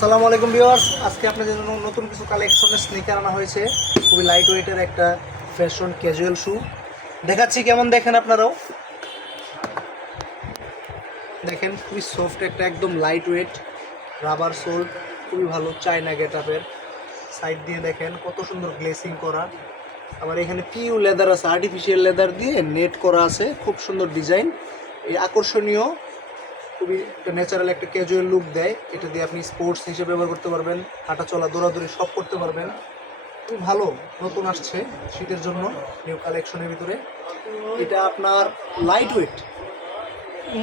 আসসালামু আলাইকুম ভিউয়ার্স, আজকে আপনাদের জন্য নতুন কিছু কালেকশনের স্নিকার আনা হয়েছে। খুবই লাইট ওয়েটের একটা ফ্যাশন ক্যাজুয়াল শু দেখাচ্ছি, কেমন দেখেন আপনারাও দেখেন। খুবই সফট একটা, একদম লাইট ওয়েট, রাবার সোল, খুবই ভালো চায়না গেট আপের। সাইড দিয়ে দেখেন কত সুন্দর গ্লেসিং করা, আবার এখানে পিউ লেদার আছে, আর্টিফিশিয়াল লেদার দিয়ে নেট করা আছে, খুব সুন্দর ডিজাইন। এই আকর্ষণীয়, খুবই একটা ন্যাচারাল একটা ক্যাজুয়াল লুক দেয়। এটা দিয়ে আপনি স্পোর্টস হিসেবে ব্যবহার করতে পারবেন, হাঁটা চলা দৌড়াদৌড়ি সব করতে পারবেন। খুব ভালো, নতুন আসছে শীতের জন্য নিউ কালেকশনের ভিতরে। এটা আপনার লাইট ওয়েট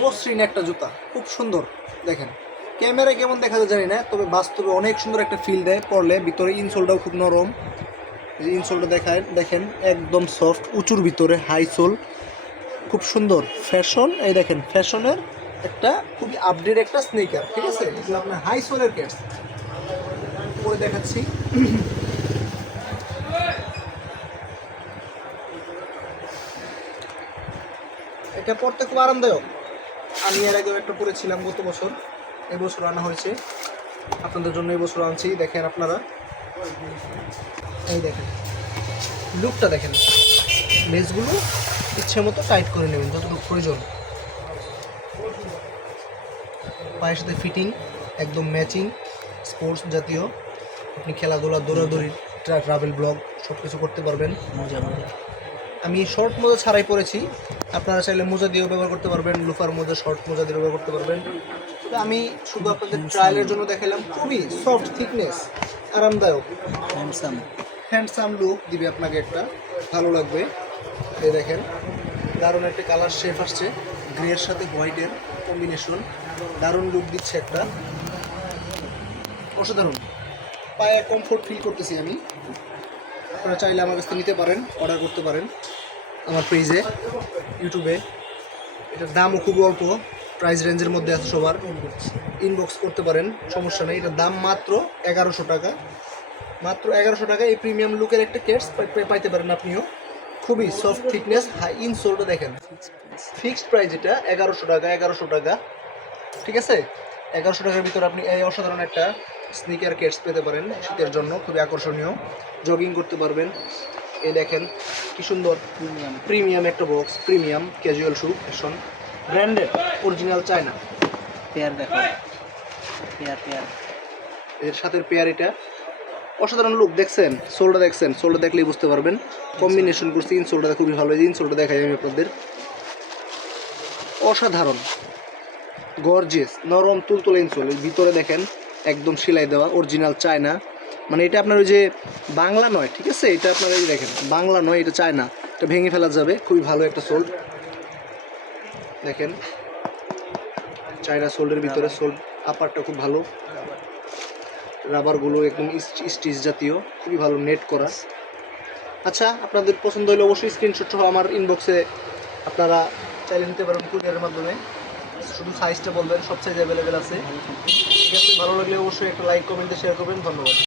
মসৃণ একটা জুতা, খুব সুন্দর দেখেন। ক্যামেরায় কেমন দেখা যায় জানি না, তবে বাস্তবে অনেক সুন্দর একটা ফিল দেয় পরলে। ভিতরে ইনসোলটাও খুব নরম, যে ইনসোলটা দেখায় দেখেন, একদম সফট, উঁচুর ভিতরে হাই সোল, খুব সুন্দর ফ্যাশন। এই দেখেন ফ্যাশনের একটা খুবই আপডেট একটা স্নিকার, ঠিক আছে। এগুলো আপনার হাই সোলের ক্যাটস পরে দেখাচ্ছি। এটা পরতে খুব আরামদায়ক। আমি এর আগেও একটা পরেছিলাম গত বছর, এবছর আনা হয়েছে আপনাদের জন্য, এবছর আনছি। দেখেন আপনারা, এই দেখেন লুকটা দেখেন, লেসগুলো ইচ্ছে মতো টাইট করে নেবেন যতটুকু প্রয়োজন। পায়ের সাথে ফিটিং একদম ম্যাচিং, স্পোর্টস জাতীয়। আপনি খেলাধুলা দৌড়াদৌড়ি ট্রাভেল ব্লগ সব কিছু করতে পারবেন। আমি শর্ট মোজা ছাড়াই পরেছি, আপনারা চাইলে মোজা দিয়েও ব্যবহার করতে পারবেন, লুফার মোজা শর্ট মোজা দিয়ে ব্যবহার করতে পারবেন। তবে আমি শুধু আপনাদের ট্রায়ালের জন্য দেখালাম। খুবই সফট, থিকনেস, আরামদায়ক, হ্যান্ডসাম লুক দিবে আপনাকে, একটা ভালো লাগবে। এই দেখেন দারুণ একটা কালার শেপ আসছে, গ্রের সাথে হোয়াইটের কম্বিনেশন, দারুণ লুক দিচ্ছে একটা, অসাধারণ। পায়ে কমফোর্ট ফিল করতেছি আমি। আপনারা চাইলে আমার কাছ থেকে নিতে পারেন, অর্ডার করতে পারেন আমার পেজে, ইউটিউবে। এটার দামও খুব অল্প, প্রাইস রেঞ্জের মধ্যে আছে সবার। ইনবক্স করতে পারেন, সমস্যা নেই। এটার দাম মাত্র 1100 টাকা, মাত্র 1100 টাকা। এই প্রিমিয়াম লুকের একটা কেটস পাইতে পারেন আপনিও। খুবই সফট, থিকনেস, হাই, ইনসোলটা দেখেন। ফিক্সড প্রাইস এটা 1100 টাকা, 1100 টাকা, ঠিক আছে। 1100 টাকার ভিতরে আপনি এই অসাধারণ একটা স্নিকার কেটস পেতে পারেন শীতের জন্য, খুবই আকর্ষণীয়। জগিং করতে পারবেন। এই দেখেন কি সুন্দর প্রিমিয়াম একটা box, premium casual shoe fashion, branded, original China. Pair দেখো, পেয়ার এর সাথে পেয়ার, এটা অসাধারণ লুক। দেখছেন সোলটা, দেখছেন সোলটা দেখলেই বুঝতে পারবেন। কম্বিনেশন করছি, ইনসোলটা খুবই ভালো। ইনসোলটা দেখাই আমি আপনাদের, অসাধারণ, গর্জিয়াস, নরম তুলতুলে ইনসোল। ভিতরে দেখেন একদম সেলাই দেওয়া, অরিজিনাল চায়না। মানে এটা আপনার ওই যে বাংলা নয়, ঠিক আছে। এটা আপনার এই দেখেন বাংলা নয়, এটা চায়না, এটা ভেঙে ফেলা যাবে। খুবই ভালো একটা সোল দেখেন, চায়না সোল্ডের ভিতরে সোল, আপারটা খুব ভালো, রাবারগুলো একদম স্টিচ জাতীয়, খুবই ভালো নেট করা। আচ্ছা, আপনাদের পছন্দ হলে অবশ্যই স্ক্রিনশট সহ আমার ইনবক্সে আপনারা চাইলে নিতে পারেন কুরিয়ারের মাধ্যমে। শুধু সাইজটা বলবেন, সব সাইজ অ্যাভেলেবেল আছে, ঠিক আছে। ভালো লাগলে অবশ্যই একটা লাইক, কমেন্টে শেয়ার করবেন। ধন্যবাদ।